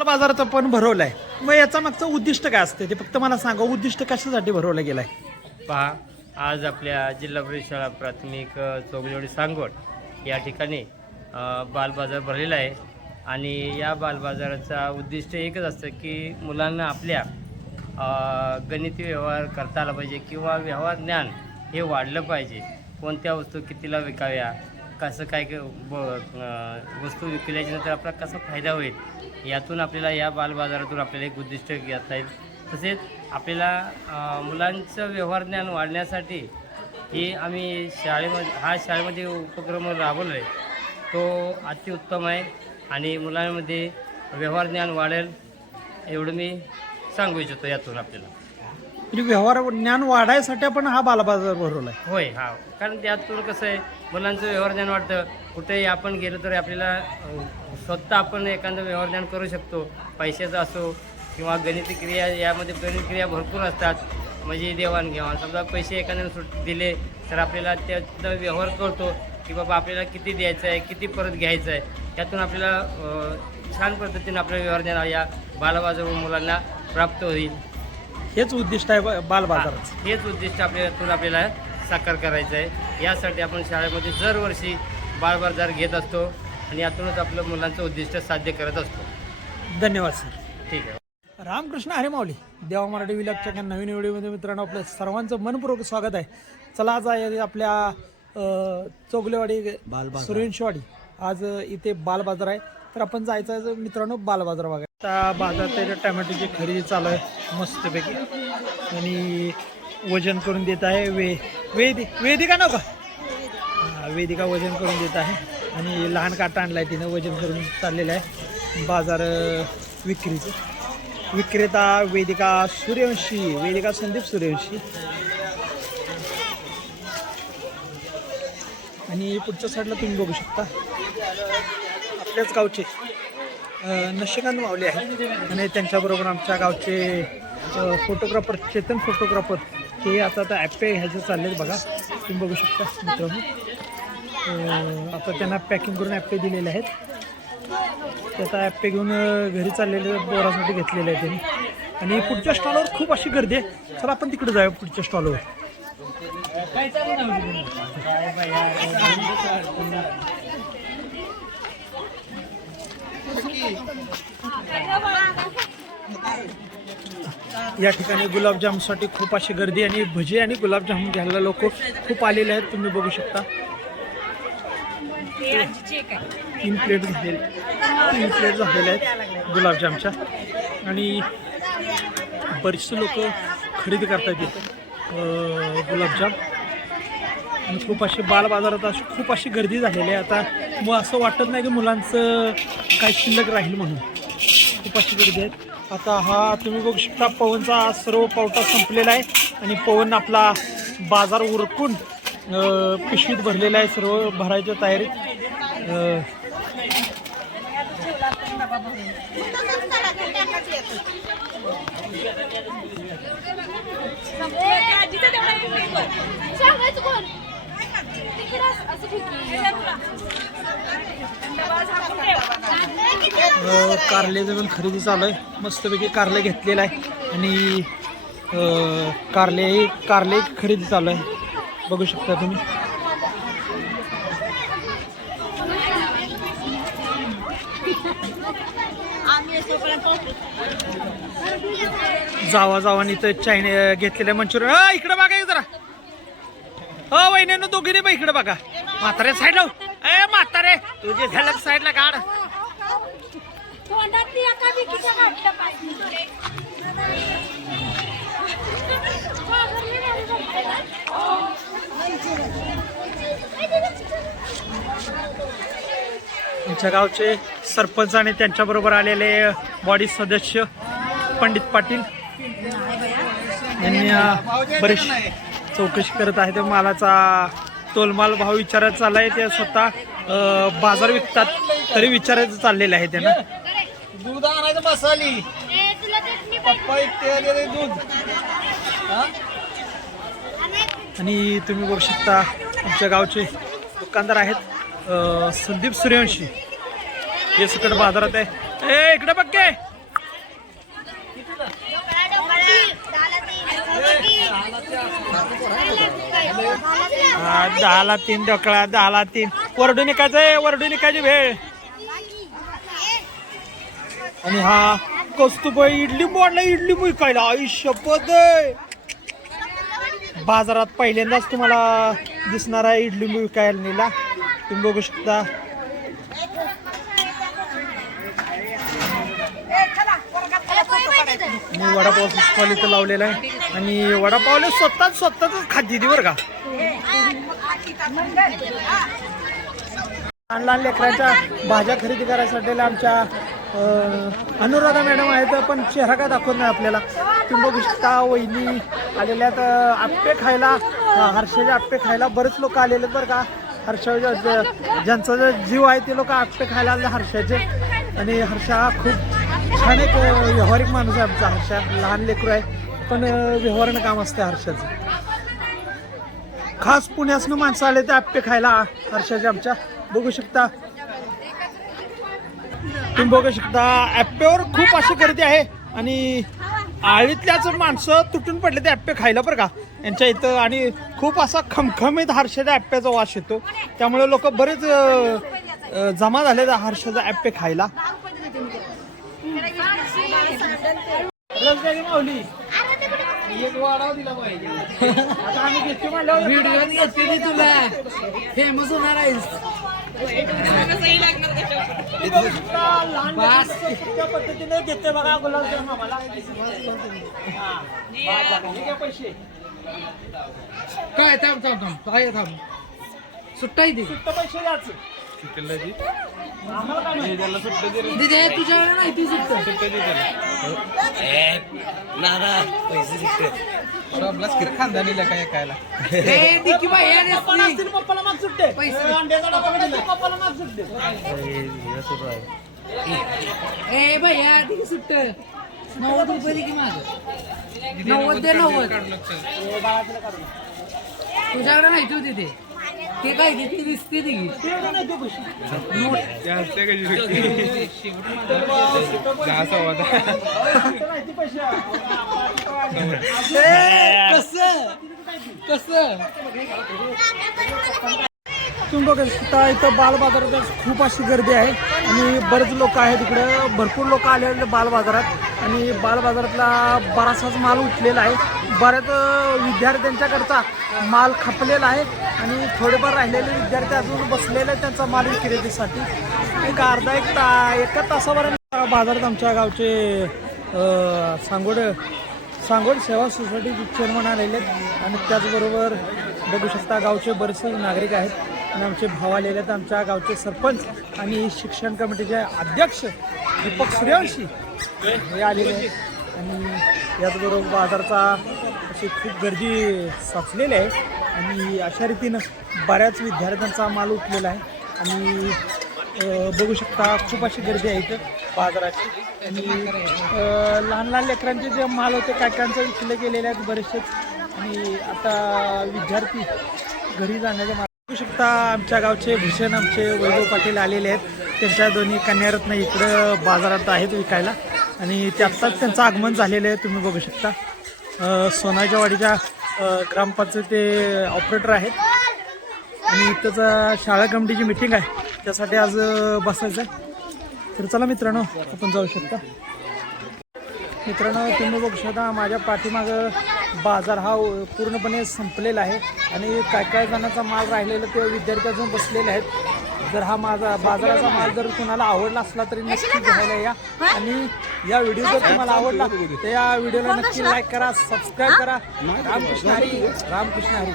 बाजारात आपण भरवलाय, मग याचा मागचं उद्दिष्ट काय असते ते फक्त मला सांगा. उद्दिष्ट कशासाठी भरवलं गेलाय? पहा, आज आपल्या जिल्हा परिषद शाळा प्राथमिक चोगलेवाडी सांगोड या ठिकाणी बालबाजार भरलेला आहे. आणि या बालबाजाराचा उद्दिष्ट एकच असतं की मुलांना आपल्या गणिती व्यवहार करता आला पाहिजे किंवा व्यवहार ज्ञान हे वाढलं पाहिजे. कोणत्या वस्तू कितीला विकाव्या, कसं काय वस्तू विकल्याच्यानंतर आपला कसा फायदा होईल, यातून आपल्याला या बालबाजारातून आपल्याला एक उद्दिष्ट घेता येईल. तसेच आपल्याला मुलांचं व्यवहार ज्ञान वाढण्यासाठी हे आम्ही शाळेमध्ये उपक्रम राबवलो आहे, तो अतिउत्तम आहे आणि मुलांमध्ये व्यवहार ज्ञान वाढेल एवढं मी सांगू इच्छितो. यातून आपल्याला म्हणजे व्यवहार ज्ञान वाढायसाठी आपण हा बालबाजार भरवलाय. होय, हा, कारण त्यातून कसं आहे मुलांचं व्यवहार ज्ञान वाढतं. कुठेही आपण गेलो तर आपल्याला स्वतः आपण एखादं व्यवहार ज्ञान करू शकतो. पैशाचं असो किंवा गणिती क्रिया, यामध्ये गणित क्रिया भरपूर असतात. म्हणजे देवाणघेवाण, समजा पैसे एखाद्याने दिले तर आपल्याला त्याचा व्यवहार कळतो की बाबा आपल्याला किती द्यायचं आहे, किती परत घ्यायचं आहे. त्यातून आपल्याला छान पद्धतीने आपलं व्यवहार ज्ञान या बालबाजारावर मुलांना प्राप्त होईल. हेच उद्दिष्ट आहे बालबाजाराचं. हेच उद्दिष्ट आपल्याला साकार करायचं आहे. यासाठी आपण शाळेमध्ये दरवर्षी बालबाजार घेत असतो आणि यातूनच आपलं मुलांचं उद्दिष्ट साध्य करत असतो. धन्यवाद सर. ठीक आहे. रामकृष्ण हरी माऊली. देवा मराठी विलागच्या नवीन व्हिडिओमध्ये मित्रांनो आपल्या सर्वांचं मनपूर्वक स्वागत आहे. चला, आज आहे आपल्या चोगलेवाडी सूर्यवंशवाडी. आज इथे बालबाजार आहे, तर आपण जायचं आहे मित्रांनो बालबाजार बघायला. आता बाजारात टमॅटोची खरेदी चालू आहे मस्तपैकी, आणि वजन करून देत आहे वेदिका नका, वेदिका वजन करून देत आहे. आणि लहान काटा आणला आहे, तिनं वजन करून चाललेलं आहे बाजार विक्रीचं. विक्रेता वेदिका सूर्यवंशी, वेदिका संदीप सूर्यवंशी. आणि पुढच्या साईडला तुम्ही बघू शकता आपल्याच गावचे नशिकांत माऊली आहेत, आणि त्यांच्याबरोबर आमच्या गावचे फोटोग्राफर चेतन फोटोग्राफर, ते आता ॲप्पे ह्याचं चालले बघा, तुम्ही बघू शकता मित्रांनो. आता त्यांना पॅकिंग करून ॲप्पे दिलेले आहेत. ते आता ॲप्पे घेऊन घरी चाललेले बोरासाठी घेतलेले आहेत त्यांनी. आणि पुढच्या स्टॉलवर खूप अशी गर्दी आहे. चला आपण तिकडे जाऊया पुढच्या स्टॉलवर. या ठिकाणी गुलाबजामसाठी खूप अशी गर्दी, आणि भजी आणि गुलाबजाम घ्यायला लोक खूप आलेले आहेत. तुम्ही बघू शकता 3 प्लेट झालेल्या आहेत गुलाबजामच्या, आणि बरेचसे लोक खरेदी करतात इथे गुलाबजाम. आणि खूप अशी बालबाजारात खूप अशी गर्दी झालेली आहे. आता मग असं वाटत नाही की मुलांचं काय शिल्लक राहील म्हणून, खूप अशी गर्दी आहे. आता हा तुम्ही बघू शकता पवनचा सर्व पावटा संपलेला आहे, आणि पवन आपला बाजार उरकून पिशवीत भरलेला आहे, सर्व भरायच्या तयारीत. कारल्याचं पण खरेदी चालू आहे. मस्तपैकी कारले घेतलेलं आहे, आणि कारले खरेदी चालू आहे, बघू शकता तुम्ही. जावानी तर चायना घेतलेलं मंचुरियन. इकडे बघा जरा, हो वहिनीनं दोघीने बा इकडे बघा. म्हातारे साईडला, ए म्हातारे तुझे झलक साईडला काढ. आमच्या गावचे सरपंच आणि त्यांच्याबरोबर आलेले बॉडी सदस्य पंडित पाटील यांनी बरीचशी चौकशी करत आहे. त्या मालाचा तोलमाल भाव विचारायचा चालला आहे. ते स्वतः बाजार विकतात तरी विचारायचं चाललेलं आहे त्यांना. दूध आणायचं मसाली, पप्पा दूध. आणि तुम्ही बघू शकता आमच्या गावचे दुकानदार आहेत संदीप सूर्यवंशी, हे सकट बाजारात आहे. ए इकडे बघ के 10ला 3 ढोकळा 10ला 3 वरडून निकायचंय वरडून निकायची भेळ. आणि हा कस्तुबाई इडली बोर्डला इडली विकायला आयुष्यपद बाजारात पहिल्यांदाच तुम्हाला दिसणार आहे इडली विकायला नेला तुम्ही बघू शकता. मी वडापाव स्टॉल इथं लावलेला आहे आणि वडापावले स्वतःच खाद्य बरं का. लहान लहान लेकरांच्या भाज्या खरेदी करायसाठी आमच्या अनुराधा मॅडम आहेत पण चेहरा काय दाखवत नाही आपल्याला. तुम्ही बघू शकता वहिनी आलेल्यात आप्पे खायला हर्षाचे आप्पे खायला बरेच लोक आलेले बरं का. हर्षा ज्यांचा जो जीव आहे ते लोक आप्पे खायला आले हर्षाचे. आणि हर्षा हा खूप छान एक व्यावहारिक माणूस आहे आमचा हर्षा. लहान लेकरू आहे पण व्यवहारानं काम असते हर्षाचं. खास पुण्यासनं माणसं आले ते आप्पे खायला हर्षाचे आमच्या बघू शकता. तुम्ही बघू शकता ॲप्पेवर खूप अशी गर्दी आहे आणि आळीतल्याच माणसं तुटून पडले ते ॲप्पे खायला बरं का यांच्या इथं. आणि खूप असा खमखमीत हर्षाच्या ॲप्प्याचा वास येतो त्यामुळे लोक बरेच जमा झाले हर्षाचा ॲप्पे खायला. माऊली एक वाढाव दिला पाहिजे आता आम्ही घेतो म्हणलं व्हिडिओ घेते तुला फेमस होणार आहेस. पद्धतीने देते बघा गुलाबजाम आम्हाला. पैसे काय थांब थांब थांब काय थांब सुट्टा आहे सुट्ट पैसे द्यायचं दिदे तुझ्याकडे नाही ती सुट्ट खानदानीला काय खायला पप्पाला माग सुट्टे पैसे. अंड्याचा डबा काढायचा, पप्पाला माग सुट्टे. ए भैया ती सुट्ट 90 रुपये दे की माझं 90 दे 90 तुझ्याकडे नाही तू तिथे ते काय घेतली दिसते ती तुम्ही बघू शकता इथं बाल बाजारात खूप अशी गर्दी आहे आणि बरेच लोक आहेत इकडे भरपूर लोक आलेले बाल बाजारात. आणि बाल बाजारातला बराचसाच माल उठलेला आहे. बऱ्याच विद्यार्थ्यांच्याकडचा माल खपलेला आहे आणि थोडेफार राहिलेले विद्यार्थी अजून बसलेले आहेत त्यांचा माल विक्रेतीसाठी. एक अर्धा एका तासापर्यंत बाजारात आमच्या गावचे सांगोड सेवा सोसायटीचे चेअरमन आलेले आहेत आणि त्याचबरोबर बघू शकता गावचे बरेचसे नागरिक आहेत आणि आमचे भाव आलेले आहेत. आमच्या गावचे सरपंच आणि शिक्षण कमिटीचे अध्यक्ष दीपक सूर्यवंशी हे आलेले आहेत. आणि याचबरोबर बाजारचा अशी खूप गर्दी साचलेली आहे आणि अशा रीतीनं बऱ्याच विद्यार्थ्यांचा माल उठलेला आहे. आणि बघू शकता खूप अशी गर्दी आहे इथं बाजाराची. आणि लहान लहान लेकरांचे जे माल होते काय कायांचं विकले गेलेले आहेत बरेचसेच. आणि आता विद्यार्थी घरी जाण्याचे माल बघू शकता. आमच्या गावचे भूषण आमचे वैभव पाटील आलेले आहेत. त्यांच्या दोन्ही कन्यारत्न इकडं बाजारात आहेत विकायला आणि ते आत्ताच त्यांचं आगमन झालेलं आहे. तुम्ही बघू शकता सोनाच्या वाडीच्या ग्रामपंचायत ऑपरेटर आहेत आणि इथंच शाळा कमिटीची मीटिंग आहे त्यासाठी आज बसायचं आहे. तर चला मित्रांनो आपण जाऊ शकता. मित्रांनो तुम्ही बघू शकता माझ्या पाठीमागं बाजार हा पूर्णपणे संपलेला आहे आणि काय जणांचा माल राहिलेला ते विद्यार्थी अजून बसलेले आहेत. जर हा माझा बाजाराचा माल जर तुम्हाला आवडला असला तरी नक्की घ्यायला या. आणि या व्हिडिओ जर तुम्हाला आवडला तर या व्हिडिओला नक्की लाईक करा, सबस्क्राईब करा. रामकृष्ण हरी.